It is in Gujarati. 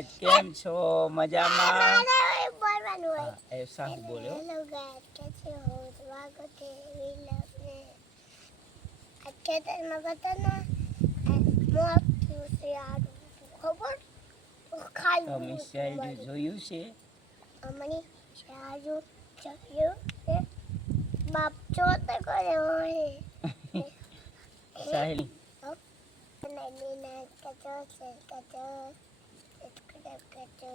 ગાઈસ કેમ છો મજામાં બોલવાનું હોય એ સાહેબ બોલ્યો હેલો ગાઈસ कैसे हो स्वागत है वीलॉग में अच्छे तरह बताना મોત થયું છે યાર ખબર તો ખાઈ તમે સાઈડ જોયું છે અમની શાજુ જોયું છે બાપ ચોતે કરે હોય સાહેબ અને નીના કચો છે કચો કચો